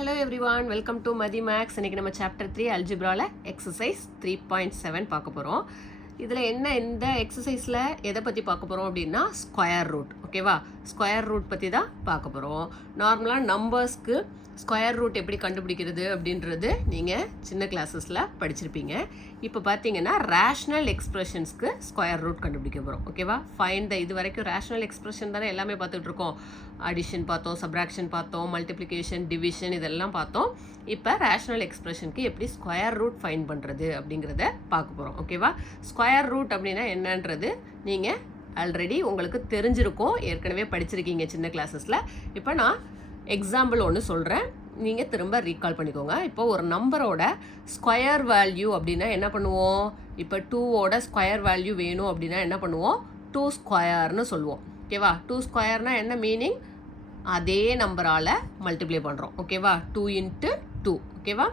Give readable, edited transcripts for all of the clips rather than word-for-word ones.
Hello everyone, welcome to Madhi Max. இன்னைக்கு நம்ம chapter 3 algebraல exercise 3.7 பார்க்க போறோம். இதுல என்ன இந்த எக்ஸசைஸ்ல எதை பத்தி பார்க்க போறோம் அப்படின்னா ஸ்கொயர் ரூட். ஓகேவா? ஸ்கொயர் ரூட் பத்தி தான் பார்க்க போறோம். நார்மலா நம்பர்ஸ்க்கு ஸ்கொயர் ரூட் எப்படி கண்டுபிடிக்கிறது அப்படின்றது நீங்கள் சின்ன கிளாஸஸில் படிச்சிருப்பீங்க. இப்போ பார்த்தீங்கன்னா ரேஷ்னல் எக்ஸ்பிரஷன்ஸ்க்கு ஸ்கொயர் ரூட் கண்டுபிடிக்க போகிறோம். ஓகேவா? ஃபைண்ட் இது வரைக்கும் ரேஷ்னல் எக்ஸ்பிரஷன் தானே எல்லாமே பார்த்துட்டு இருக்கோம். அடிஷன் பார்த்தோம், சப்ராக்ஷன் பார்த்தோம், மல்டிப்ளிகேஷன், டிவிஷன் இதெல்லாம் பார்த்தோம். இப்போ ரேஷ்னல் எக்ஸ்பிரஷனுக்கு எப்படி ஸ்கொயர் ரூட் ஃபைண்ட் பண்ணுறது அப்படிங்கிறத பார்க்க போகிறோம். ஓகேவா? ஸ்கொயர் ரூட் அப்படின்னா என்னன்றது நீங்கள் ஆல்ரெடி உங்களுக்கு தெரிஞ்சிருக்கும், ஏற்கனவே படிச்சிருக்கீங்க சின்ன கிளாஸஸில். இப்போ நான் எக்ஸாம்பிள் ஒன்று சொல்கிறேன், நீங்கள் திரும்ப ரீகால் பண்ணிக்கோங்க. இப்போ ஒரு நம்பரோட ஸ்கொயர் வேல்யூ அப்படின்னா என்ன பண்ணுவோம்? இப்போ 2ஓட ஸ்கொயர் வேல்யூ வேணும் அப்படின்னா என்ன பண்ணுவோம்? 2 ஸ்கொயர்னு சொல்லுவோம். ஓகேவா? 2 ஸ்கொயர்னா என்ன மீனிங்? அதே நம்பரால் மல்டிப்ளை பண்ணுறோம். ஓகேவா? 2 × 2. ஓகேவா?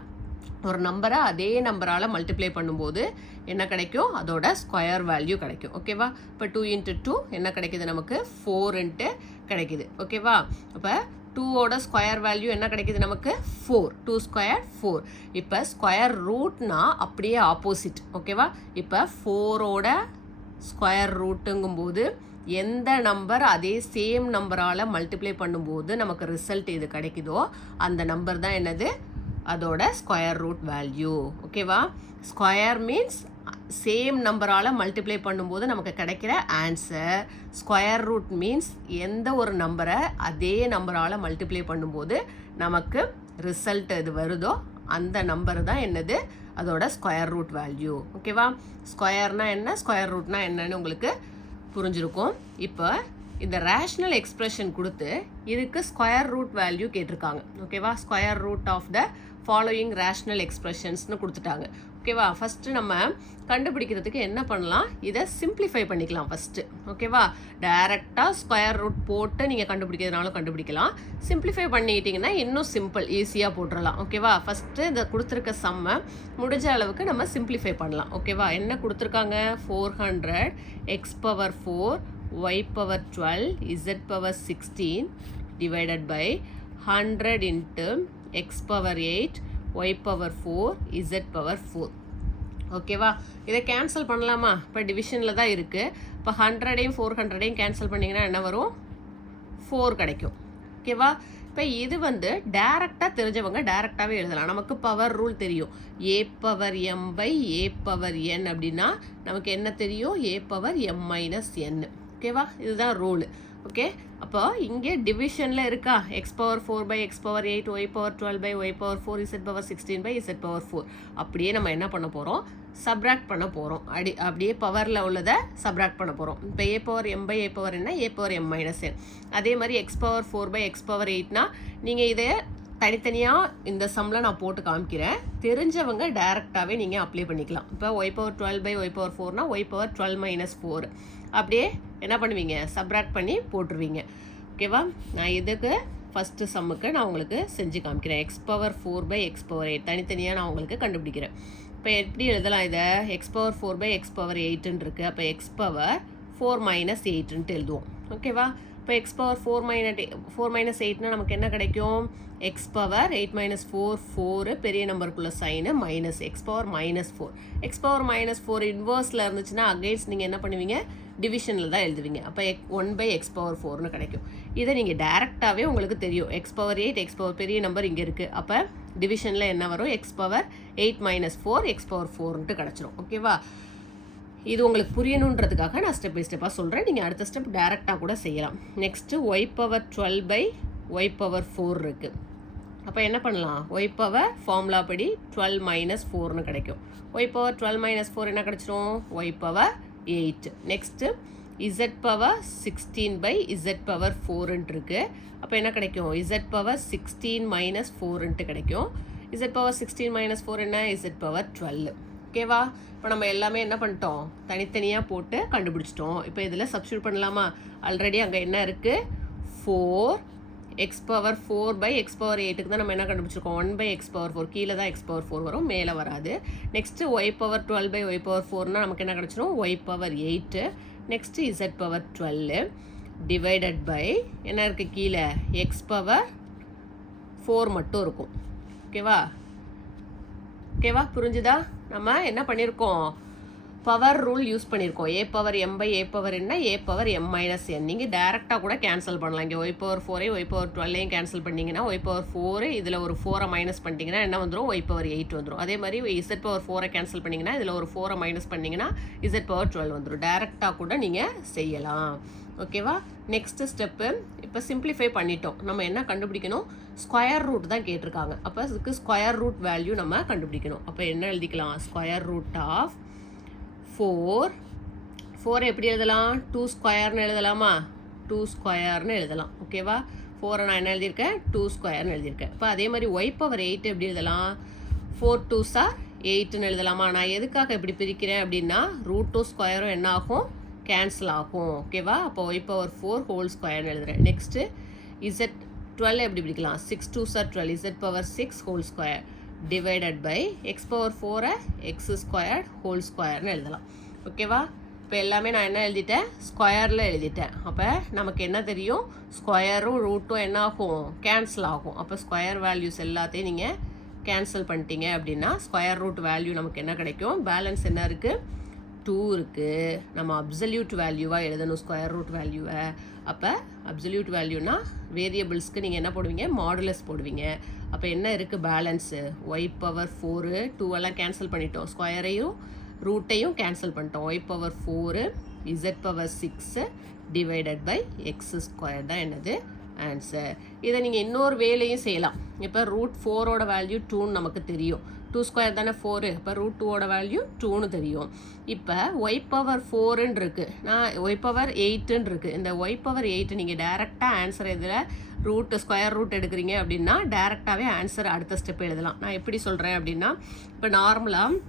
ஒரு நம்பரை அதே நம்பரால் மல்டிப்ளை பண்ணும்போது என்ன கிடைக்கும்? அதோட ஸ்கொயர் வேல்யூ கிடைக்கும். ஓகேவா? இப்போ 2 × 2 என்ன கிடைக்குது நமக்கு? 4 கிடைக்குது. ஓகேவா? அப்போ 2ஓட ஸ்கொயர் வேல்யூ என்ன கிடைக்குது நமக்கு? 4. 2 ஸ்கொயர் 4. இப்போ ஸ்கொயர் ரூட்னா அப்படியே ஆப்போசிட். ஓகேவா? இப்போ 4ஓட ஸ்கொயர் ரூட்டுங்கும்போது எந்த நம்பர் அதே சேம் நம்பரால் மல்டிப்ளை பண்ணும்போது நமக்கு ரிசல்ட் எது கிடைக்குதோ அந்த நம்பர் தான் என்னது? அதோட ஸ்கொயர் ரூட் வேல்யூ. ஓகேவா? ஸ்கொயர் மீன்ஸ் சேம் நம்பரால் மல்டிப்ளை பண்ணும்போது நமக்கு கிடைக்கிற ஆன்சர். ஸ்கொயர் ரூட் மீன்ஸ் எந்த ஒரு நம்பரை அதே நம்பரால் மல்டிப்ளை பண்ணும்போது நமக்கு ரிசல்ட் எது வருதோ அந்த நம்பர் தான் என்னது? அதோட ஸ்கொயர் ரூட் வேல்யூ. ஓகேவா? ஸ்கொயர்னா என்ன, ஸ்கொயர் ரூட்னா என்னன்னு உங்களுக்கு புரிஞ்சிருக்கும். இப்போ இந்த ரேஷ்னல் எக்ஸ்பிரஷன் கொடுத்து இதுக்கு ஸ்கொயர் ரூட் வேல்யூ கேட்டிருக்காங்க. ஓகேவா? Square root of the following rational எக்ஸ்பிரஷன்ஸ்னு கொடுத்துட்டாங்க. ஓகேவா? ஃபஸ்ட்டு நம்ம கண்டுபிடிக்கிறதுக்கு என்ன பண்ணலாம்? இதை சிம்பிளிஃபை பண்ணிக்கலாம் ஃபஸ்ட்டு. ஓகேவா? டைரெக்டாக ஸ்கொயர் ரூட் போட்டு நீங்கள் கண்டுபிடிக்கிறதுனாலும் கண்டுபிடிக்கலாம். சிம்பிளிஃபை பண்ணிக்கிட்டிங்கன்னா இன்னும் சிம்பிள், ஈஸியாக போட்டுடலாம். ஓகேவா? ஃபஸ்ட்டு இந்த கொடுத்துருக்க சம்மை முடிஞ்ச அளவுக்கு நம்ம சிம்பிளிஃபை பண்ணலாம். ஓகேவா? என்ன கொடுத்துருக்காங்க? 400 x⁴ y⁴ 12 z⁴ divided by 100 × x⁴ 8 y⁴ z⁴. ஓகேவா? இதை கேன்சல் பண்ணலாமா? இப்போ டிவிஷனில் தான் இருக்குது. இப்போ 100ஐயும் 400ஐயும் கேன்சல் பண்ணிங்கன்னா என்ன வரும்? 4 கிடைக்கும். ஓகேவா? இப்போ இது டேரெக்டாக தெரிஞ்சவங்க டேரெக்டாகவே எழுதலாம். நமக்கு பவர் ரூல் தெரியும். a⁴m/a⁴n அப்படின்னா நமக்கு என்ன தெரியும்? a⁴m - n. ஓகேவா? இதுதான் ரூல். ஓகே, அப்போ இங்கே டிவிஷனில் இருக்கா? x⁴4/x⁴8 y⁴12/y⁴4 z⁴16/z⁴4. அப்படியே நம்ம என்ன பண்ண போகிறோம்? சப்ராக்ட் பண்ண போகிறோம். அப்படியே பவரில் உள்ளதை சப்ராக்ட் பண்ண போகிறோம். இப்போ a⁴m/a⁴n a⁴m - n. அதே மாதிரி x⁴4/x⁴8னா நீங்கள் இதை தனித்தனியாக இந்த சம்மில் நான் போட்டு காமிக்கிறேன். தெரிஞ்சவங்க டைரெக்டாகவே நீங்கள் அப்ளை பண்ணிக்கலாம். இப்போ y⁴12/y⁴4னா y⁴12 - 4 அப்படியே என்ன பண்ணுவீங்க? சப்ராக்ட் பண்ணி போட்டுருவீங்க. ஓகேவா? நான் இதுக்கு ஃபஸ்ட்டு சம்முக்கு நான் உங்களுக்கு செஞ்சு காமிக்கிறேன். x⁴4/x⁴8 தனித்தனியாக நான் உங்களுக்கு கண்டுபிடிக்கிறேன். இப்போ எப்படி எழுதலாம் இதை? x⁴4/x⁴8ன்னு இருக்குது. அப்போ x⁴4 - 8ன்ட்டு எழுதுவோம். ஓகேவா? இப்போ x⁴4 - 8னா நமக்கு என்ன கிடைக்கும்? x⁴8 - 4 4 பெரிய நம்பருக்குள்ள சைனு மைனஸ் x⁴ -4. x⁴ -4 இன்வர்ஸில் இருந்துச்சுன்னா அகைன்ஸ்ட் நீங்கள் என்ன பண்ணுவீங்க? டிவிஷனில் தான் எழுதுவீங்க. அப்போ 1/x⁴4ன்னு கிடைக்கும். இதை நீங்கள் டேரெக்டாகவே உங்களுக்கு தெரியும். x⁴8 பெரிய நம்பர் இங்கே இருக்குது. அப்போ டிவிஷனில் என்ன வரும்? x⁴8 - 4 x⁴4ன்ட்டு கிடச்சிரும். ஓகேவா? இது உங்களுக்கு புரியணுன்றதுக்காக நான் ஸ்டெப் பை ஸ்டெப்பாக சொல்கிறேன். நீங்கள் அடுத்த ஸ்டெப் டேரெக்டாக கூட செய்யலாம். நெக்ஸ்ட்டு y⁴12/y⁴4 இருக்குது. அப்போ என்ன பண்ணலாம்? y⁴ ஃபார்முலா படி 12 - 4ன்னு கிடைக்கும். y⁴12 - 4 என்ன கிடைச்சிரும்? y⁴8. நெக்ஸ்ட்டு z⁴16/z⁴4ன்ட்டு இருக்குது. அப்போ என்ன கிடைக்கும்? z⁴16 - 4ன்ட்டு கிடைக்கும். z⁴16 - 4 என்ன? z⁴12. ஓகேவா? இப்போ நம்ம எல்லாமே என்ன பண்ணிட்டோம்? தனித்தனியாக போட்டு கண்டுபிடிச்சிட்டோம். இப்போ இதில் சப்ஸ்டியூட் பண்ணலாமா? ஆல்ரெடி அங்கே என்ன இருக்குது? 4 x⁴4/x⁴8க்கு தான் நம்ம என்ன கண்டுபிடிச்சிருக்கோம்? 1/x⁴4. கீழே தான் x⁴4 வரும், மேலே வராது. நெக்ஸ்ட்டு y⁴12/y⁴4னா நமக்கு என்ன கிடச்சிரும்? y⁴8. Next z⁴12 divided by என்ன இருக்குது கீழே? x⁴ 4 மட்டும் இருக்கும். ஓகேவா? புரிஞ்சுதா? நம்ம என்ன பண்ணியிருக்கோம், பவர் ரூல் யூஸ் பண்ணியிருக்கோம். a power m by a power என்ன, a power m minus n. நீங்கள் டேரெக்டாக கூட கேன்சல் பண்ணலாம். இங்கே y power 4 y power 12 cancel பண்ணிங்கன்னா y பவர் 4 இதில் ஒரு 4 மைனஸ் பண்ணிட்டீங்கன்னா என்ன வந்துடும், y பவர் 8 வந்துடும். அதே மாதிரி z பவர் 4 கேன்சல் பண்ணிங்கன்னா இதில் ஒரு 4 மைனஸ் பண்ணிங்கன்னா z பவர் 12 வந்துடும். டேரெக்டாக கூட நீங்கள் செய்யலாம். ஓகேவா? நெக்ஸ்ட் ஸ்டெப்பு, இப்போ சிம்பிளிஃபை பண்ணிட்டோம். நம்ம என்ன கண்டுபிடிக்கணும், ஸ்கொயர் ரூட் தான் கேட்டிருக்காங்க. அப்போ இதுக்கு ஸ்கொயர் ரூட் வேல்யூ நம்ம கண்டுபிடிக்கணும். அப்போ என்ன எழுதிக்கலாம், ஸ்கொயர் ரூட் ஆஃப் 4 எப்படி எழுதலாம், 2 ஸ்கொயர்னு எழுதலாமா, 2 ஸ்கொயர்னு எழுதலாம். ஓகேவா? 4 நான் என்ன எழுதியிருக்கேன், 2 ஸ்கொயர்னு எழுதியிருக்கேன். இப்போ அதே மாதிரி y பவர் 8 எப்படி எழுதலாம், 4 2s are 8ன்னு எழுதலாமா. நான் எதுக்காக எப்படி பிரிக்கிறேன் அப்படின்னா, ரூட் 2 ஸ்கொயரும் என்ன ஆகும், கேன்சல் ஆகும். ஓகேவா? அப்போ y பவர் 4 ஹோல் ஸ்கொயர்னு எழுதுறேன். நெக்ஸ்ட்டு z 12 எப்படி பிடிக்கலாம், 6 2s are 12, z power 6 whole square divided by x power 4 x squared whole ஸ்கொயர்னு எழுதலாம். ஓகேவா? இப்போ எல்லாமே நான் என்ன எழுதிட்டேன், ஸ்கொயரில் எழுதிட்டேன். அப்போ நமக்கு என்ன தெரியும், ஸ்கொயரும் ரூட்டும் என்ன ஆகும், கேன்சல் ஆகும். அப்போ ஸ்கொயர் வேல்யூஸ் எல்லாத்தையும் நீங்கள் கேன்சல் பண்ணிட்டீங்க அப்படின்னா ஸ்கொயர் ரூட் வேல்யூ நமக்கு என்ன கிடைக்கும், பேலன்ஸ் என்ன இருக்குது, 2 இருக்குது. நம்ம அப்சல்யூட் வேல்யூவாக எழுதணும் ஸ்கொயர் ரூட் வேல்யூவை. அப்போ அப்சல்யூட் வேல்யூனா வேரியபிள்ஸ்க்கு நீங்கள் என்ன போடுவீங்க, மாடுலஸ் போடுவீங்க. அப்போ என்ன இருக்குது பேலன்ஸு, ஒய் பவர் 4 2 எல்லாம் கேன்சல் பண்ணிட்டோம், ஸ்கொயரையும் ரூட்டையும் கேன்சல் பண்ணிட்டோம். Y power 4 z power 6 divided by x square தான் என்னது ஆன்சர். இதை நீங்கள் இன்னொரு வேலையும் செய்யலாம். இப்போ ரூட் 4ஓட வேல்யூ 2ன்னு நமக்கு தெரியும், 2 ஸ்கொயர் தானே 4, இப்போ ரூட் 2ஓட வேல்யூ 2ன்னு தெரியும். இப்போ ஒய் பவர் 4ன்னு இருக்குது, நான் ஒய் பவர் 8ன்னு இருக்குது. இந்த ஒய் பவர் 8 நீங்கள் டேரெக்டாக ஆன்சர் இதில் ரூட் ஸ்கொயர் ரூட் எடுக்கிறீங்க அப்படின்னா டேரெக்டாகவே ஆன்சர் அடுத்த ஸ்டெப் எழுதலாம். நான் எப்படி சொல்கிறேன் அப்படின்னா, இப்போ நார்மலாக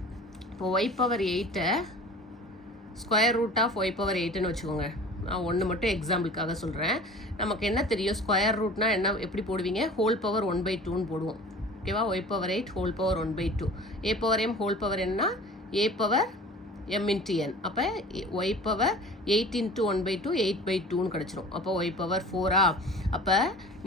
இப்போ y power 8 square root of y power 8ன்னு வச்சுக்கோங்க. நான் ஒன்று மட்டும் எக்ஸாம்பிளுக்காக சொல்கிறேன். நமக்கு என்ன தெரியும், ஸ்கொயர் ரூட்னா என்ன, எப்படி போடுவீங்க, ஹோல் பவர் 1/2ன்னு போடுவோம். ஓகேவா? Y power 8 whole power 1/2, a power M whole power என்ன, a power m into n. அப்போ ஒய் பவர் 8 இன்ட்டு 1/2 8/2ன்னு கிடச்சிரும். அப்போ ஒய் பவர் 4ஆ. அப்போ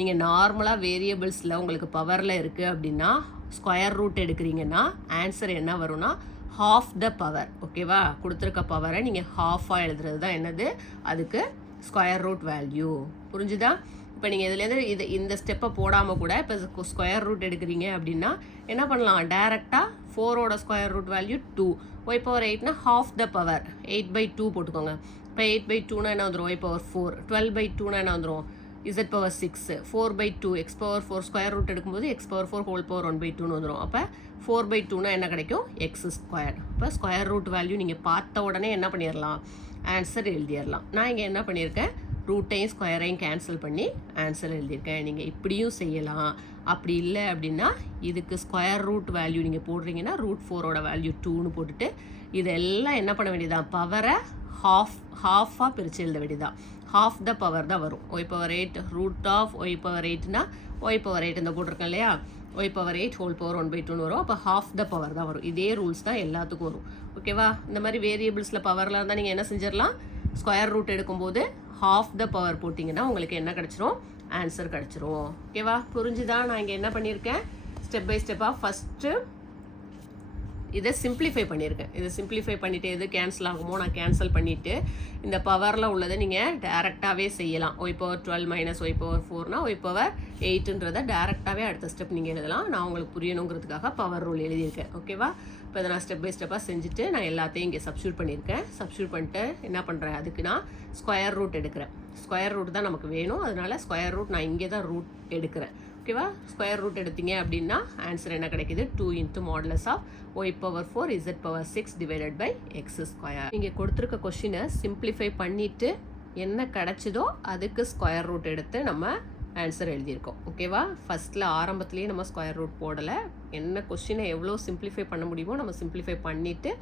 நீங்கள் நார்மலாக வேரியபிள்ஸில் உங்களுக்கு பவரில் இருக்குது அப்படின்னா ஸ்கொயர் ரூட் எடுக்கிறீங்கன்னா ஆன்சர் என்ன வரும்னா half the power. ஓகேவா? கொடுத்துருக்க பவரை நீங்கள் ஹாஃபாக எழுதுறது தான் என்னது, அதுக்கு ஸ்கொயர் ரூட் வேல்யூ. புரிஞ்சுதா? இப்போ நீங்கள் இதுலேருந்து இந்த ஸ்டெப்பை போடாமல் கூட இப்போ ஸ்கொயர் ரூட் எடுக்கிறீங்க அப்படின்னா என்ன பண்ணலாம், டேரெக்டாக 4ஓட square root value 2, y power 8னா ஹாஃப் த பவர் 8/2 போட்டுக்கோங்க. இப்போ 8/2னா என்ன வந்துடும், ஒய் பவர் 4, 12/2னா என்ன வந்துடும், z power 6, 4/2 x power 4 square root எடுக்கும்போது எக்ஸ் பவர் 4 ஹோல் பவர் 1/2ன்னு வந்துடும். அப்போ 4/2னா என்ன கிடைக்கும், எக்ஸ் ஸ்கொயர். இப்போ ஸ்கொயர் ரூட் வேல்யூ நீங்கள் பார்த்த உடனே என்ன பண்ணிடலாம், ஆன்சர் எழுதிடலாம். நான் இங்கே என்ன பண்ணியிருக்கேன், ரூட்டையும் ஸ்கொயரையும் கேன்சல் பண்ணி ஆன்சர் எழுதியிருக்கேன். நீங்கள் இப்படியும் செய்யலாம். அப்படி இல்லை அப்படின்னா இதுக்கு ஸ்கொயர் ரூட் வேல்யூ நீங்கள் போடுறீங்கன்னா ரூட் 4ஓட வேல்யூ 2ன்னு போட்டுட்டு இதெல்லாம் என்ன பண்ண வேண்டியதான், பவரை ஹாஃபாக பிரித்து எழுத வேண்டியதான். half the பவர் தான் வரும். Y power 8 root of y power 8னா ஒய் பவர் 8 இந்த போட்டிருக்கேன் இல்லையா, ஒய் பவர் 8 ஹோல் பவர் 1/2ன்னு வரும். அப்போ half the பவர் தான் வரும். இதே ரூல்ஸ் தான் எல்லாத்துக்கும் வரும். ஓகேவா? இந்த மாதிரி வேரியபிள்ஸில் பவரில் இருந்தால் நீங்கள் என்ன செஞ்சிடலாம், ஸ்கொயர் ரூட் எடுக்கும்போது half the பவர் போட்டிங்கன்னா உங்களுக்கு என்ன கிடச்சிரும், ஆன்சர் கிடச்சிரும். ஓகேவா? புரிஞ்சுதான்? நான் இங்கே என்ன பண்ணியிருக்கேன், ஸ்டெப் பை ஸ்டெப்பாக ஃபஸ்ட்டு இதை சிம்பிளிஃபை பண்ணியிருக்கேன். இதை சிம்பிளிஃபை பண்ணிவிட்டு எது கேன்சல் ஆகுமோ நான் கேன்சல் பண்ணிவிட்டு இந்த பவரில் உள்ளதை நீங்கள் டேரெக்டாகவே செய்யலாம். Y power 12 minus y power 4னா ஒய் பவர் 8ன்றதை டேரெக்டாகவே அடுத்த ஸ்டெப் நீங்கள் எழுதலாம். நான் உங்களுக்கு புரியணுங்கிறதுக்காக பவர் ரூல் எழுதியிருக்கேன். ஓகேவா? இப்போ இதை நான் ஸ்டெப் பை ஸ்டெப்பாக செஞ்சுட்டு நான் எல்லாத்தையும் இங்கே சப்ஸ்டியூட் பண்ணியிருக்கேன். சப்ஸ்டியூட் பண்ணிட்டு என்ன பண்ணுறேன், அதுக்கு நான் ஸ்கொயர் ரூட் எடுக்கிறேன். ஸ்கொயர் ரூட் தான் நமக்கு வேணும், அதனால ஸ்கொயர் ரூட் நான் இங்கே தான் ரூட் எடுக்கிறேன். ஓகேவா? ஸ்கொயர் ரூட் எடுத்தீங்க அப்படின்னா ஆன்சர் என்ன கிடைக்குது, 2 into modulus of y power 4 z power 6 divided by x square. நீங்கள் கொடுத்துருக்க கொஷினை சிம்பிளிஃபை பண்ணிவிட்டு என்ன கிடைச்சதோ அதுக்கு ஸ்கொயர் ரூட் எடுத்து நம்ம ஆன்சர் எழுதியிருக்கோம். ஓகேவா? ஃபஸ்ட்டில் ஆரம்பத்துலேயே நம்ம ஸ்கொயர் ரூட் போடலை. என்ன கொஷினை எவ்வளோ சிம்பிளிஃபை பண்ண முடியுமோ நம்ம சிம்பிளிஃபை பண்ணிவிட்டு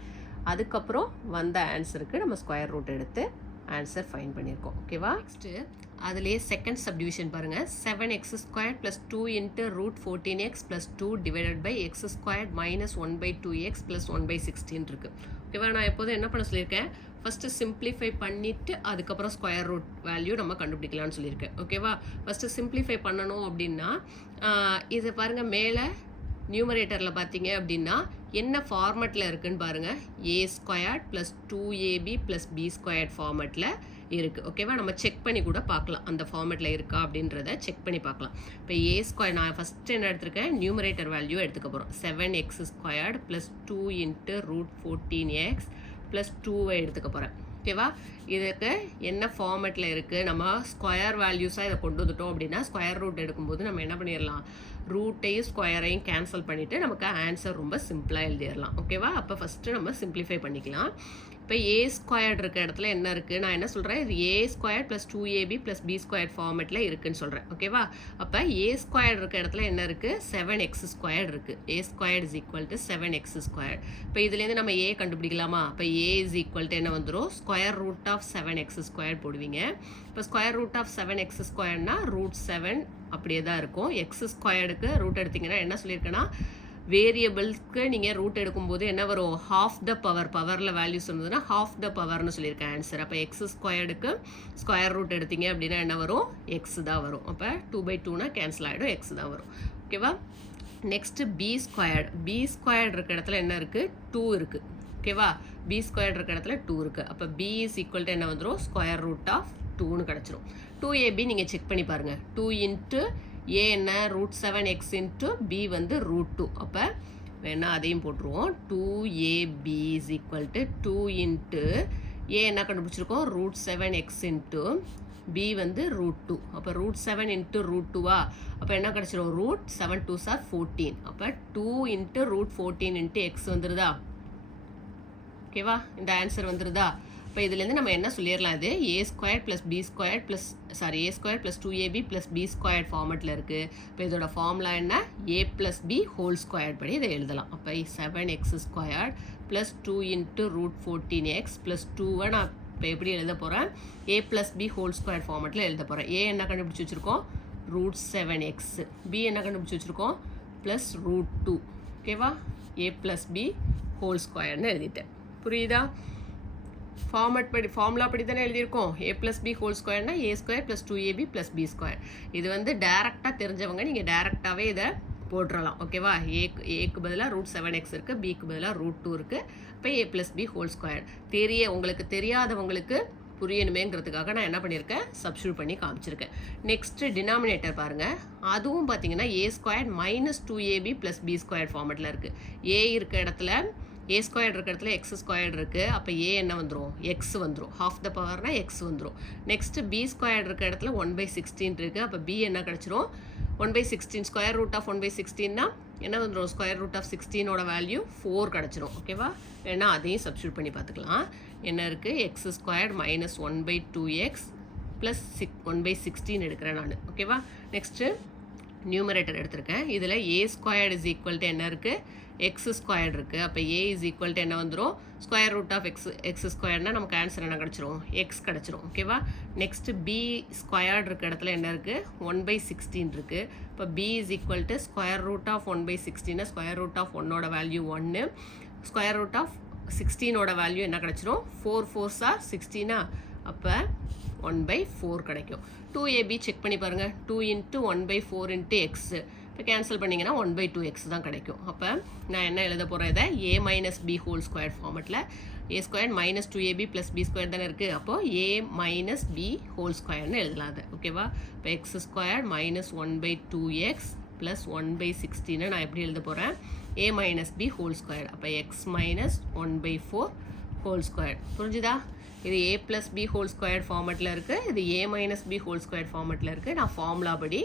அதுக்கப்புறம் வந்த ஆன்சருக்கு நம்ம ஸ்கொயர் ரூட் எடுத்து ஆன்சர் ஃபைன் பண்ணியிருக்கோம். ஓகேவா? நெக்ஸ்ட்டு அதுலேயே செகண்ட் சப்டிவிஷன் பாருங்கள், 7x² + 2 into root 14x + 2 divided by x² - 1/2x + 1/16 இருக்குது. ஓகேவா? நான் எப்போதும் என்ன பண்ண சொல்லியிருக்கேன், ஃபஸ்ட்டு சிம்பிளிஃபை பண்ணிவிட்டு அதுக்கப்புறம் ஸ்கொயர் ரூட் வேல்யூ நம்ம கண்டுபிடிக்கலாம்னு சொல்லியிருக்கேன். ஓகேவா? ஃபஸ்ட்டு சிம்பிளிஃபை பண்ணணும் அப்படின்னா இது பாருங்கள், மேலே நியூமரேட்டரில் பார்த்தீங்க அப்படின்னா என்ன ஃபார்மெட்டில் இருக்குதுன்னு பாருங்கள். A squared plus 2ab plus b squared ஃபார்மெட்டில் இருக்குது. ஓகேவா? நம்ம செக் பண்ணி கூட பார்க்கலாம், அந்த ஃபார்மெட்டில் இருக்கா அப்படின்றத செக் பண்ணி பார்க்கலாம். இப்போ ஏ ஸ்கொயர் நான் ஃபஸ்ட்டு என்ன எடுத்திருக்கேன், நியூமரேட்டர் வேல்யூ எடுத்துக்க போகிறோம். 7x squared plus 2 into root 14x plus 2வை எடுத்துக்க போகிறேன். ஓகேவா? இதுக்கு என்ன ஃபார்மெட்டில் இருக்குது, நம்ம ஸ்கொயர் வேல்யூஸாக இதை கொண்டு வந்துட்டோம் அப்படின்னா ஸ்கொயர் ரூட் எடுக்கும்போது நம்ம என்ன பண்ணிடலாம், ரூட்டையும் ஸ்கொயரையும் கேன்சல் பண்ணிவிட்டு நமக்கு ஆன்சர் ரொம்ப சிம்பிளாக எழுதிடலாம். ஓகேவா? அப்போ ஃபஸ்ட்டு நம்ம சிம்பிளிஃபை பண்ணிக்கலாம். இப்போ ஏ ஸ்கொயர்ட் இருக்க இடத்துல என்ன இருக்குது, நான் என்ன சொல்கிறேன், இது a square plus 2ab plus b square ஃபார்மெட்டில் இருக்குதுன்னு சொல்கிறேன். ஓகேவா? அப்போ ஏ ஸ்கொயர்ட் இருக்க இடத்துல என்ன இருக்குது, 7x ஸ்கொயர்ட் இருக்குது. A squared is equal to 7x squared. இப்போ இதுலேருந்து நம்ம ஏ கண்டுபிடிக்கலாமா? இப்போ ஏ இஸ் ஈக்குவல் டு என்ன வந்துடும், square root of 7x squared போடுவீங்க. இப்போ ஸ்கொயர் ரூட் ஆஃப் 7x ஸ்கொயர்னா ரூட் 7 அப்படியே தான் இருக்கும். எக்ஸ் ஸ்கொயர்டுக்கு ரூட் எடுத்திங்கன்னா என்ன சொல்லியிருக்கேன்னா, வேரியபிள்ஸ்க்கு நீங்கள் ரூட் எடுக்கும்போது என்ன வரும், ஹாஃப் த பவர், பவரில் வேல்யூ சொன்னதுன்னா ஹாஃப் த பவர்னு சொல்லியிருக்கேன் ஆன்சர். அப்போ எக்ஸ் ஸ்கொயர்டுக்கு ஸ்கொயர் ரூட் எடுத்தீங்க அப்படின்னா என்ன வரும், எக்ஸ் தான் வரும். அப்போ 2/2னா கேன்சல் ஆகிடும், எக்ஸ் தான் வரும். ஓகேவா? நெக்ஸ்ட்டு பி ஸ்கொயர்டு இருக்க இடத்துல என்ன இருக்குது, 2 இருக்குது. ஓகேவா? பி ஸ்கொயர்டு இருக்க இடத்துல 2 இருக்குது. அப்போ பி இஸ் ஈக்குவல் டு என்ன வந்துடும், ஸ்கொயர் ரூட் ஆஃப் 2ன்னு கிடச்சிரும். 2ab நீங்கள் செக் பண்ணி பாருங்கள். 2 இன்ட்டு ஏ என்ன, ரூட் 7x இன்ட்டு பி வந்து ரூட் 2. அப்போ வேணால் அதையும் போட்டுருவோம். 2ab is equal to 2 into a என்ன கண்டுபிடிச்சிருக்கோம், ரூட் 7x இன்ட்டு பி வந்து ரூட் 2. அப்போ ரூட் 7 இன்ட்டு ரூட் 2வா, அப்போ என்ன கிடச்சிரும், ரூட் 7 2s are 14. அப்போ 2 இன்ட்டு ரூட் 14 இன்ட்டு எக்ஸ் வந்துருதா? ஓகேவா? இந்த ஆன்சர் வந்துருதா? இப்போ இதுலேருந்து நம்ம என்ன சொல்லிடலாம், இது a square plus b square plus a square plus 2ab plus b square ஃபார்மெட்டில் இருக்குது. இப்போ இதோட ஃபார்முலா என்ன, a plus B whole square படி இதை எழுதலாம். அப்போ 7x square plus 2 into root 14x plus 2வை நான் இப்போ எப்படி எழுத போகிறேன், a plus B whole square ஃபார்மெட்டில் எழுத போகிறேன். ஏ என்ன கண்டுபிடிச்சி வச்சுருக்கோம், ரூட் 7x. பி என்ன கண்டுபிடிச்சி வச்சுருக்கோம், ப்ளஸ் ரூட் 2. ஓகேவா? ஏ ப்ளஸ் பி ஹோல் ஸ்கொயர்னு எழுதிட்டேன். புரியுதா? ஃபார்முலா படி தானே எழுதியிருக்கோம். ஏ ப்ளஸ் பி ஹோல் ஸ்கொயர்னா a square plus 2ab plus b square. இது வந்து டேரெக்டாக தெரிஞ்சவங்க நீங்கள் டேரெக்டாகவே இதை போட்டுடலாம். ஓகேவா? ஏக்கு பதிலாக ரூட் 7x இருக்குது, பிக்கு பதிலாக ரூட் 2 இருக்குது. இப்போ ஏ ப்ளஸ் பி ஹோல் ஸ்கொயர். உங்களுக்கு தெரியாதவங்களுக்கு புரியணுமேங்கிறதுக்காக நான் என்ன பண்ணியிருக்கேன், சப்ஸ்டியூட் பண்ணி காமிச்சிருக்கேன். நெக்ஸ்ட்டு டினாமினேட்டர் பாருங்கள். அதுவும் பார்த்தீங்கன்னா a square minus 2ab plus b square ஃபார்மெட்டில் இருக்குது. ஏ இருக்க இடத்துல ஏ ஸ்கொயர் இருக்க இடத்துல எக்ஸ் ஸ்கொயர் இருக்குது. அப்போ ஏ என்ன வந்துடும், எக்ஸ் வந்துடும். ஹாஃப் த பவர்னால் எக்ஸ் வந்துடும். நெக்ஸ்ட்டு பி ஸ்கொயர் இருக்க இடத்துல 1/16 இருக்குது. அப்போ பி என்ன கிடச்சிரும், 1/16. ஸ்கொயர் ரூட் ஆஃப் 1/16னா என்ன வந்துடும், ஸ்கொயர் ரூட் ஆஃப் 16ஓட வேல்யூ 4 கிடச்சிரும். ஓகேவா? வேணா அதையும் சப்ஸ்டியூட் பண்ணி பார்த்துக்கலாம். என்ன இருக்குது, X square minus 1/2x plus 1/16 எடுக்கிறேன் நான். ஓகேவா? நெக்ஸ்ட்டு நியூமரேட்டர் எடுத்திருக்கேன். இதில் ஏ ஸ்கொயர்டு இஸ் ஈக்குவல் டு என்ன இருக்குது, எக்ஸ் ஸ்கொயர்டு இருக்குது. அப்போ ஏ இஸ் ஈக்குவல் டு என்ன வந்துடும், ஸ்கொயர் ரூட் ஆஃப் எக்ஸ் ஸ்கொயர்னால் நமக்கு ஆன்சர் என்ன கிடச்சிரும், எக்ஸ் கிடச்சிரும். ஓகேவா? நெக்ஸ்ட்டு பி ஸ்கொயர்டு இருக்க இடத்துல என்ன இருக்குது, 1/16 இருக்குது. இப்போ b is equal to square root of 1/16. Square root of 1ஓட வேல்யூ 1, ஸ்கொயர் ரூட் ஆஃப் 16ஓட வேல்யூ என்ன கிடச்சிரும், 4 4s are 16. அப்போ 1/4 கிடைக்கும். 2ab செக் பண்ணி பாருங்கள். 2 இன்ட்டு 1/4 இன்ட்டு எக்ஸு. இப்போ கேன்சல் பண்ணிங்கன்னா 1/2x தான் கிடைக்கும். அப்போ நான் என்ன எழுத போகிறேன், இதை a minus B whole square ஃபார்மெட்டில் a square minus 2ab plus b square தானே இருக்குது. அப்போது a மைனஸ் பி ஹோல் ஸ்கொயர்னு எழுதலாம் அது. ஓகேவா? இப்போ X square minus 1/2x plus 1/16 நான் எப்படி எழுத போகிறேன், a minus B whole square. அப்போ எக்ஸ் மைனஸ் 1/4 ஹோல் ஸ்கொயர். புரிஞ்சுதா? இது a plus B whole square ஃபார்மெட்டில் இருக்குது, இது a minus B whole square ஃபார்மெட்டில் இருக்குது. நான் ஃபார்முலா படி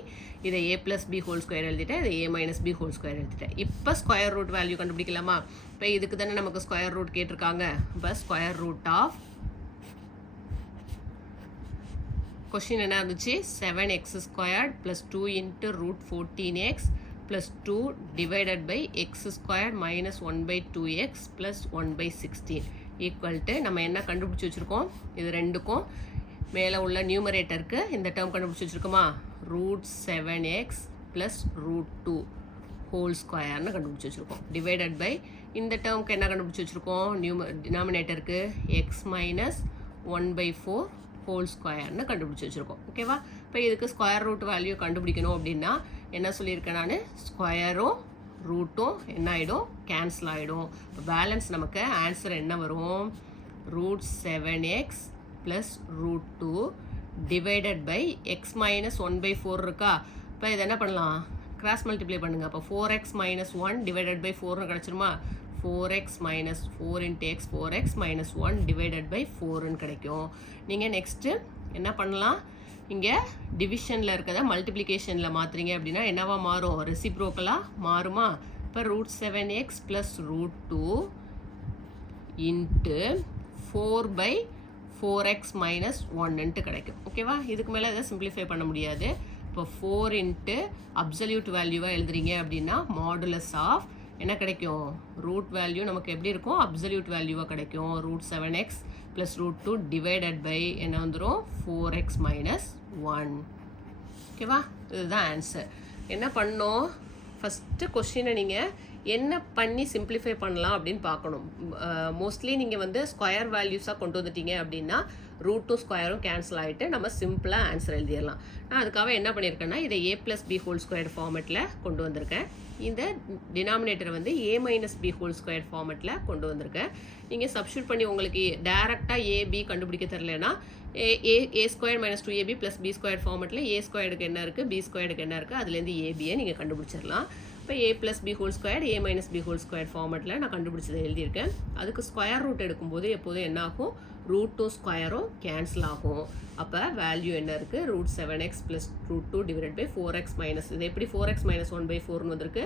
இதை a plus B whole square எழுதிட்டேன், இதை a minus B whole square எழுதிட்டேன். இப்போ ஸ்கொயர் ரூட் வேல்யூ கண்டுபிடிக்கலாமா? இப்போ இதுக்கு தானே நமக்கு ஸ்கொயர் ரூட் கேட்டிருக்காங்க. இப்போ ஸ்கொயர் ரூட் ஆஃப் கொஷின் என்ன இருந்துச்சு, 7x squared plus 2 into root 14x plus 2 divided by x square minus 1/2x plus 1/16 equal to நம்ம என்ன கண்டுபிடிச்சி வச்சுருக்கோம், இது ரெண்டுக்கும் மேலே உள்ள நியூமரேட்டருக்கு இந்த டேர்ம் கண்டுபிடிச்சி வச்சுருக்கோமா, root 7x plus root 2 whole ஸ்கொயர்னு கண்டுபிடிச்சி வச்சுருக்கோம். டிவைடட் பை இந்த டேர்முக்கு என்ன கண்டுபிடிச்சி வச்சுருக்கோம், டினாமினேட்டருக்கு எக்ஸ் மைனஸ் 1/4 ஹோல் ஸ்கொயர்னு கண்டுபிடிச்சி வச்சுருக்கோம். ஓகேவா? இப்போ இதுக்கு ஸ்கொயர் ரூட் வேல்யூ கண்டுபிடிக்கணும் அப்படின்னா என்ன சொல்லியிருக்கேன் நான், ஸ்கொயரும் ரூட்டும் என்ன ஆகிடும், கேன்சல் ஆகிடும். இப்போ பேலன்ஸ் நமக்கு ஆன்சர் என்ன வரும், √7x plus √2 divided by x minus 1/4 இருக்கா. இப்போ இதை என்ன பண்ணலாம், கிராஸ் மல்டிப்ளை பண்ணுங்கள். அப்போ 4x மைனஸ் 1 டிவைடட் பை 4னு கிடச்சிருமா, 4x minus 4 into x 4x minus 1 divided by 4ன்னு கிடைக்கும். நீங்கள் நெக்ஸ்ட்டு என்ன பண்ணலாம், இங்கே டிவிஷனில் இருக்கிறத மல்டிப்ளிகேஷனில் மாற்றுறீங்க அப்படின்னா என்னவா மாறும், ரெசிப்ரோக்கலாக மாறுமா. இப்போ √7x plus √2 into 4/4x minus 1ன்ட்டு கிடைக்கும். ஓகேவா? இதுக்கு மேலே இதை சிம்பிளிஃபை பண்ண முடியாது. இப்போ 4 இன்ட்டு அப்சல்யூட் வேல்யூவாக எழுதுறீங்க அப்படின்னா மாடுலஸ் ஆஃப் என்ன கிடைக்கும், ரூட் வேல்யூ நமக்கு எப்படி இருக்கும், அப்சல்யூட் வேல்யூவாக கிடைக்கும். √7x ப்ளஸ் √2 டிவைடட் பை என்ன வந்துடும், 4x மைனஸ் 1. ஓகேவா? இதுதான் ஆன்சர். என்ன பண்ணோம், ஃபஸ்ட்டு கொஸ்டினை நீங்கள் என்ன பண்ணி சிம்பிளிஃபை பண்ணலாம் அப்படின்னு பார்க்கணும். மோஸ்ட்லி நீங்கள் வந்து ஸ்கொயர் வேல்யூஸாக கொண்டு வந்துட்டீங்க அப்படின்னா ரூட்டும் ஸ்கொயரும் கேன்சல் ஆகிட்டு நம்ம சிம்பிளாக ஆன்சர் எழுதிடலாம். நான் அதுக்காக என்ன பண்ணியிருக்கேன்னா இதை a + b ஹோல் ஸ்கொயர் ஃபார்மெட்டில் கொண்டு வந்திருக்கேன். இந்த டினாமினேட்டரை வந்து a - b ஹோல் ஸ்கொயர் ஃபார்மெட்டில் கொண்டு வந்திருக்கேன். நீங்கள் சப்ஸ்டியூட் பண்ணி உங்களுக்கு டேரெக்டாக a b கண்டுபிடிக்க தெரிலனா a ஸ்கொயர் மைனஸ் 2ab ப்ளஸ் b ஸ்கொயர் ஃபார்மெட்டில் a ஸ்கொயருக்கு என்ன இருக்குது, b ஸ்கொயருக்கு என்ன இருக்குது, அதுலேருந்து ஏபியை நீங்கள் கண்டுபிடிச்சிடலாம். இப்போ a + b whole square a - b whole square ஃபார்மெட்டில் நான் கண்டுபிடிச்சதை எழுதியிருக்கேன். அதுக்கு ஸ்கொயர் ரூட் எடுக்கும்போது எப்போதும் என்ன ஆகும், ரூட்டும் ஸ்கொயரும் கேன்சல் ஆகும். அப்போ வேல்யூ என்ன இருக்குது, √7x plus √2 divided by 4x minus, இது எப்படி 4x மைனஸ் 1/4ன்னு வந்திருக்கு,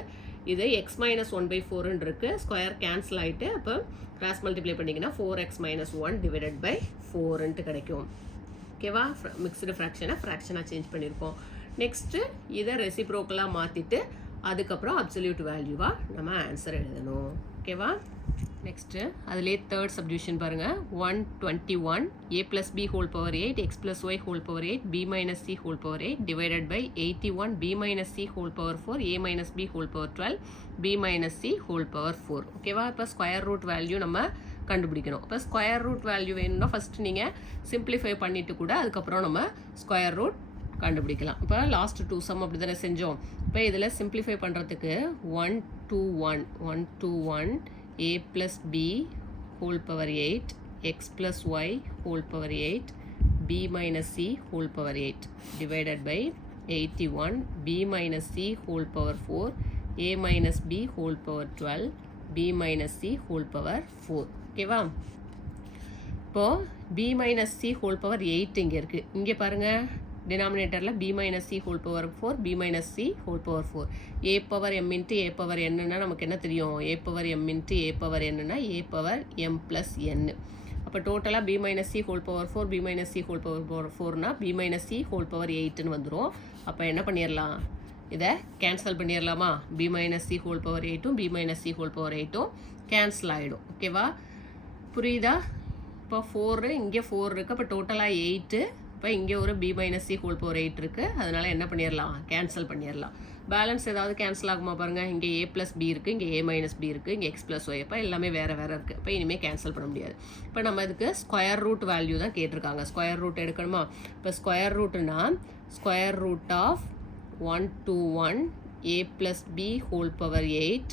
இது x மைனஸ் 1/4ன்னு இருக்குது, ஸ்கொயர் கேன்சல் ஆகிட்டு அப்போ கிராஸ் மல்டிப்ளை பண்ணிங்கன்னா 4x மைனஸ் 1 டிவைடட் பை 4ன்ட்டு கிடைக்கும். ஓகேவா? மிக்ஸ்டு ஃப்ராக்ஷனாக சேஞ்ச் பண்ணியிருக்கோம். நெக்ஸ்ட்டு இதை ரெசிப்ரோக்கலாக மாற்றிட்டு அதுக்கப்புறம் அப்சல்யூட் வேல்யூவாக நம்ம ஆன்சர் எழுதணும். ஓகேவா? நெக்ஸ்ட்டு அதிலே தேர்ட் சப்டிவிஷன் பாருங்கள், 121 a + b whole power 8 x + y whole power 8 b - c whole power 8 divided by 81 b - c whole power 4 a - b whole power 12 b - c whole power 4. ஓகேவா? இப்போ square root value நம்ம கண்டுபிடிக்கணும். இப்போ square root value வேணும்னா first நீங்கள் simplify பண்ணிவிட்டு கூட அதுக்கப்புறம் நம்ம ஸ்கொயர் ரூட் கண்டுபிடிக்கலாம். இப்போ லாஸ்ட் 2 சம் அப்படி தானே செஞ்சோம். இப்போ இதில் சிம்பிளிஃபை பண்ணுறதுக்கு 121 a + b whole power 8 x + y whole power 8 b - c whole power 8 divided by 81 b - c whole power 4 a - b whole power 12 b - c whole power 4. ஓகேவா? இப்போது b - c ஹோல் பவர் 8 இங்கே இருக்குது. இங்கே பாருங்கள், டினாமினேட்டரில் b - c whole power 4 b - c whole power 4 a power m into a power என்னன்னா நமக்கு என்ன தெரியும், a power m into a power என்னன்னா a power m plus n. அப்போ டோட்டலாக b - c whole power 4 b - c whole power 4னா b - c whole power 8ன்னு வந்துடும். அப்போ என்ன பண்ணிடலாம், இதை கேன்சல் பண்ணிடலாமா, b - c ஹோல் பவர் 8ம் b - c ஹோல் பவர் 8ம் கேன்சல் ஆகிடும். ஓகேவா? புரியுதா? இப்போ 4 இங்கே 4 இருக்குது, அப்போ டோட்டலாக 8. இப்போ இங்கே ஒரு b - c ஹோல் பவர் 8 இருக்குது, அதனால் என்ன பண்ணிடலாம், கேன்சல் பண்ணிடலாம். பேலன்ஸ் ஏதாவது கேன்சல் ஆகுமா பாருங்கள், இங்கே a + b இருக்குது, இங்கே a - b இருக்குது, இங்கே x + y, அப்போ எல்லாமே வேறு இருக்குது. இப்போ இனிமேல் கேன்சல் பண்ண முடியாது. இப்போ நம்ம இதுக்கு ஸ்கொயர் ரூட் வேல்யூ தான் கேட்டிருக்காங்க. ஸ்கொயர் ரூட் எடுக்கணுமா? இப்போ ஸ்கொயர் ரூட்னா square root of 121 a + b whole power 8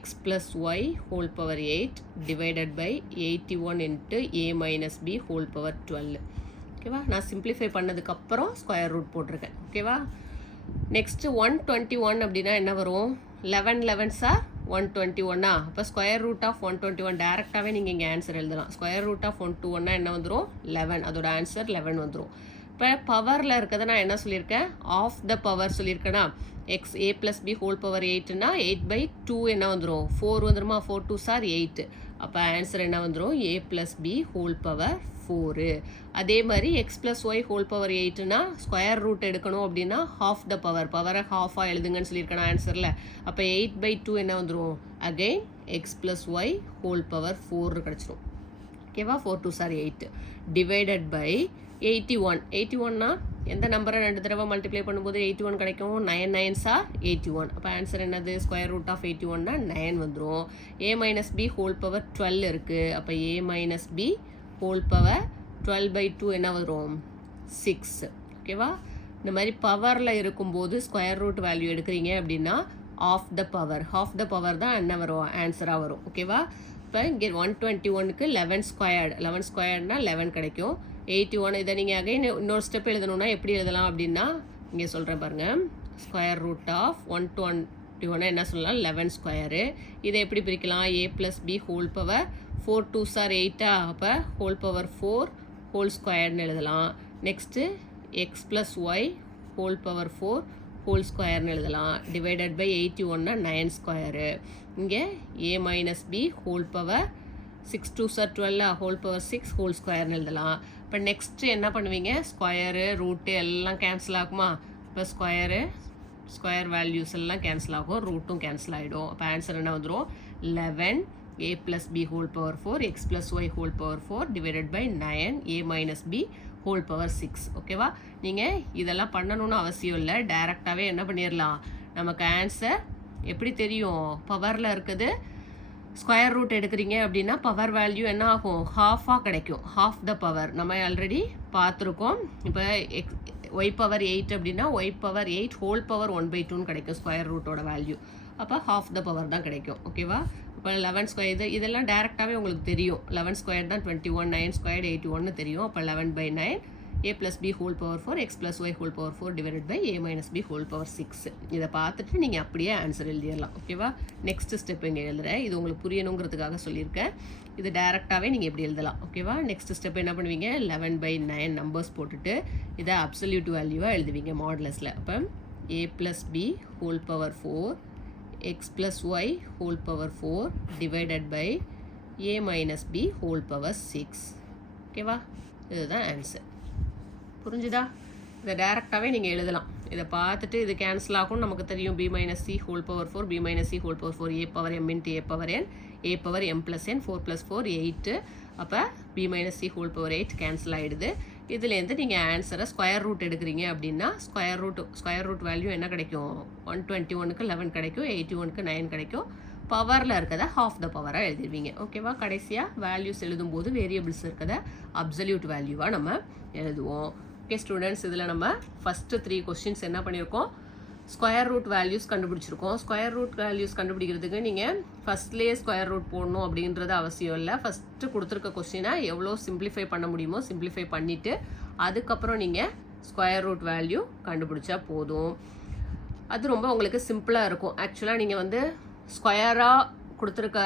x + y whole power 8 divided by 81 into a - b whole power 12. ஓகேவா? நான் சிம்பிளிஃபை பண்ணதுக்கப்புறம் ஸ்கொயர் ரூட் போட்டிருக்கேன். ஓகேவா? நெக்ஸ்ட்டு 121 அப்படின்னா என்ன வரும், 11 11s are 121. அப்போ ஸ்கொயர் ரூட் ஆஃப் 121 டேரெக்டாகவே நீங்கள் இங்கே ஆன்சர் எழுதலாம். ஸ்கொயர் ரூட் ஆஃப் 121 என்ன வந்துடும், 11. அதோட ஆன்சர் 11 வந்துடும். இப்போ பவரில் இருக்கிறத நான் என்ன சொல்லியிருக்கேன், ஆஃப் த பவர் சொல்லியிருக்கேன்னா x a + b ஹோல் பவர் 8னா 8/2 என்ன வந்துடும், 4 வந்துடுமா, 4 2s are 8. அப்போ ஆன்சர் என்ன வந்துடும், a + b ஹோல் பவர் 4. அதே மாதிரி x + y ஹோல் பவர் 8னா ஸ்கொயர் ரூட் எடுக்கணும் அப்படின்னா half the பவரை ஹாஃபாக எழுதுங்கன்னு சொல்லியிருக்கேன் ஆன்சரில். அப்போ 8/2 என்ன வந்துடும், again x + y whole power 4 கிடச்சிடும். ஓகேவா? 4 2s are 8 டிவைடட் பை 81. 81னா எந்த நம்பரை 2 தடவை மல்டிப்ளை பண்ணும்போது 81 கிடைக்கும்? 9 9s are 81. அப்போ ஆன்சர் என்னது? ஸ்கொயர் ரூட் ஆஃப் 81னா 9 வந்துடும். a minus B whole power 12 இருக்குது. அப்போ a minus B whole power 12/2 என்ன வரும்? 6. ஓகேவா? இந்த மாதிரி பவரில் இருக்கும்போது ஸ்கொயர் ரூட் வேல்யூ எடுக்கிறீங்க அப்படின்னா ஆஃப் த பவர் தான் என்ன வரும்? ஆன்சராக வரும். ஓகேவா? இப்போ இங்கே 121க்கு 11 ஸ்கொயர்னா 11 கிடைக்கும். 81 இதை நீங்கள் அகைன் இன்னொரு ஸ்டெப் எழுதணும்னா எப்படி எழுதலாம் அப்படின்னா இங்கே சொல்கிறேன் பாருங்கள். ஸ்கொயர் ரூட் ஆஃப் 121 என்ன சொல்லலாம்? 11 ஸ்கொயரு. இதை எப்படி பிரிக்கலாம்? a plus B whole power 4 2s are 8. அப்போ ஹோல் பவர் 4 ஹோல் ஸ்கொயர்னு எழுதலாம். Next x plus y whole power 4 whole ஸ்கொயர்னு எழுதலாம். டிவைடட் பை 81னா 9 ஸ்கொயரு. இங்கே a minus B whole power 6 2s are 12 ஹோல் பவர் 6 ஹோல் ஸ்கொயர்னு எழுதலாம். இப்போ நெக்ஸ்ட்டு என்ன பண்ணுவீங்க? ஸ்கொயரு ரூட்டு எல்லாம் கேன்சல் ஆகுமா? இப்போ ஸ்கொயர் வேல்யூஸ் எல்லாம் கேன்சல் ஆகும், ரூட்டும் கேன்சல் ஆகிடும். அப்போ ஆன்சர் என்ன வந்துடும்? 11 a plus B whole power 4 x plus y whole power 4 divided by 9 a minus B whole power 6. ஓகேவா? நீங்கள் இதெல்லாம் பண்ணணும்னு அவசியம் இல்லை, டைரெக்டாகவே என்ன பண்ணிடலாம்? நமக்கு ஆன்சர் எப்படி தெரியும்? பவரில் இருக்குது. ஸ்கொயர் ரூட் எடுக்கிறீங்க அப்படின்னா பவர் வேல்யூ என்ன ஆகும்? ஹாஃபாக கிடைக்கும். ஹாஃப் த பவர் நம்ம ஆல்ரெடி பார்த்துருக்கோம். இப்போ ஒய் பவர் 8 அப்படின்னா ஒய் பவர் 8 ஹோல் பவர் 1/2ன்னு கிடைக்கும் ஸ்கொயர் ரூட்டோட வேல்யூ. அப்போ ஹாஃப் த பவர் தான் கிடைக்கும். ஓகேவா? இப்போ 11 ஸ்கொயர் இதெல்லாம் டேரெக்டாகவே உங்களுக்கு தெரியும். 11 ஸ்கொயர் தான் 21, 9 ஸ்கொயர் 81 தெரியும். அப்போ 11/9 a plus B whole power 4 x plus y whole power 4 divided by a minus B whole power 6. இதை பார்த்துட்டு நீங்கள் அப்படியே ஆன்சர் எழுதிடலாம். ஓகேவா? நெக்ஸ்ட் ஸ்டெப் இங்கே எழுதுகிறேன். இது உங்களுக்கு புரியணுங்கிறதுக்காக சொல்லியிருக்கேன். இது டேரெக்டாகவே நீங்கள் எப்படி எழுதலாம். ஓகேவா? நெக்ஸ்ட் ஸ்டெப் என்ன பண்ணுவீங்க? 11/9 நம்பர்ஸ் போட்டுட்டு இதை அப்சல்யூட் வேல்யூவாக எழுதுவீங்க மாடுலஸில். அப்போ a plus B whole power 4 x plus y whole power 4 divided by a minus B whole power 6. ஓகேவா? இதுதான் ஆன்சர். புரிஞ்சுதா? இதை டேரெக்டாகவே நீங்கள் எழுதலாம். இதை பார்த்துட்டு இது கேன்சல் ஆகும் நமக்கு தெரியும். b minus C whole power 4 b minus C whole power 4 a power m into a power n a power m plus n 4 + 4 8. அப்போ b minus C whole power 8 cancel ஆகிடுது. இதுலேருந்து நீங்கள் ஆன்சரை ஸ்கொயர் ரூட் எடுக்கிறீங்க அப்படின்னா ஸ்கொயர் ரூட் வேல்யூ என்ன கிடைக்கும்? 121க்கு 11 கிடைக்கும், 81க்கு 9 கிடைக்கும். பவரில் இருக்கதை ஹாஃப் த பவராக எழுதிடுவீங்க. ஓகேவா? கடைசியாக வேல்யூஸ் எழுதும்போது வேரியபிள்ஸ் இருக்கதை அப்சல்யூட் வேல்யூவாக நம்ம எழுதுவோம். ஓகே ஸ்டூடெண்ட்ஸ், இதில் நம்ம ஃபஸ்ட்டு 3 கொஸ்டின்ஸ் என்ன பண்ணியிருக்கோம்? ஸ்கொயர் ரூட் வேல்யூஸ் கண்டுபிடிச்சிருக்கோம். ஸ்கொயர் ரூட் வேல்யூஸ் கண்டுபிடிக்கிறதுக்கு நீங்கள் ஃபஸ்ட்லேயே ஸ்கொயர் ரூட் போடணும் அப்படின்றது அவசியம் இல்லை. ஃபஸ்ட்டு கொடுத்துருக்க கொஸ்டினை எவ்வளோ சிம்பிளிஃபை பண்ண முடியுமோ சிம்பிளிஃபை பண்ணிவிட்டு அதுக்கப்புறம் நீங்கள் ஸ்கொயர் ரூட் வேல்யூ கண்டுபிடிச்சா போதும். அது ரொம்ப உங்களுக்கு சிம்பிளாக இருக்கும். ஆக்சுவலாக நீங்கள் வந்து ஸ்கொயராக கொடுத்துருக்க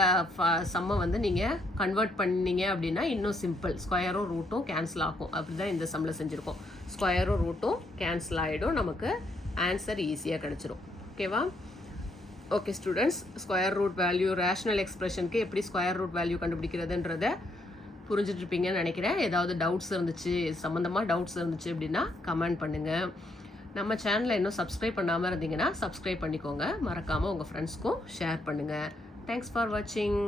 சம்மை வந்து நீங்கள் கன்வெர்ட் பண்ணீங்க அப்படின்னா இன்னும் சிம்பிள். ஸ்கொயரும் ரூட்டும் கேன்சல் ஆகும். அப்படி தான் இந்த சம்மில் செஞ்சுருக்கோம். ஸ்கொயரும் ரூட்டும் கேன்சல் ஆகிடும், நமக்கு ஆன்சர் ஈஸியாக கிடச்சிரும். ஓகேவா? Okay students, square root value rational எக்ஸ்பிரஷனுக்கு எப்படி ஸ்கொயர் ரூட் வேல்யூ கண்டுபிடிக்கிறதுன்றதை புரிஞ்சுட்டு இருப்பீங்கன்னு நினைக்கிறேன். ஏதாவது டவுட்ஸ் இருந்துச்சு, சம்மந்தமாக டவுட்ஸ் இருந்துச்சு அப்படின்னா கமெண்ட் பண்ணுங்கள். நம்ம சேனலை இன்னும் சப்ஸ்கிரைப் பண்ணாமல் இருந்தீங்கன்னா சப்ஸ்கிரைப் பண்ணிக்கோங்க. மறக்காமல் உங்கள் ஃப்ரெண்ட்ஸ்க்கும் ஷேர் பண்ணுங்கள். தேங்க்ஸ் ஃபார் வாட்சிங்.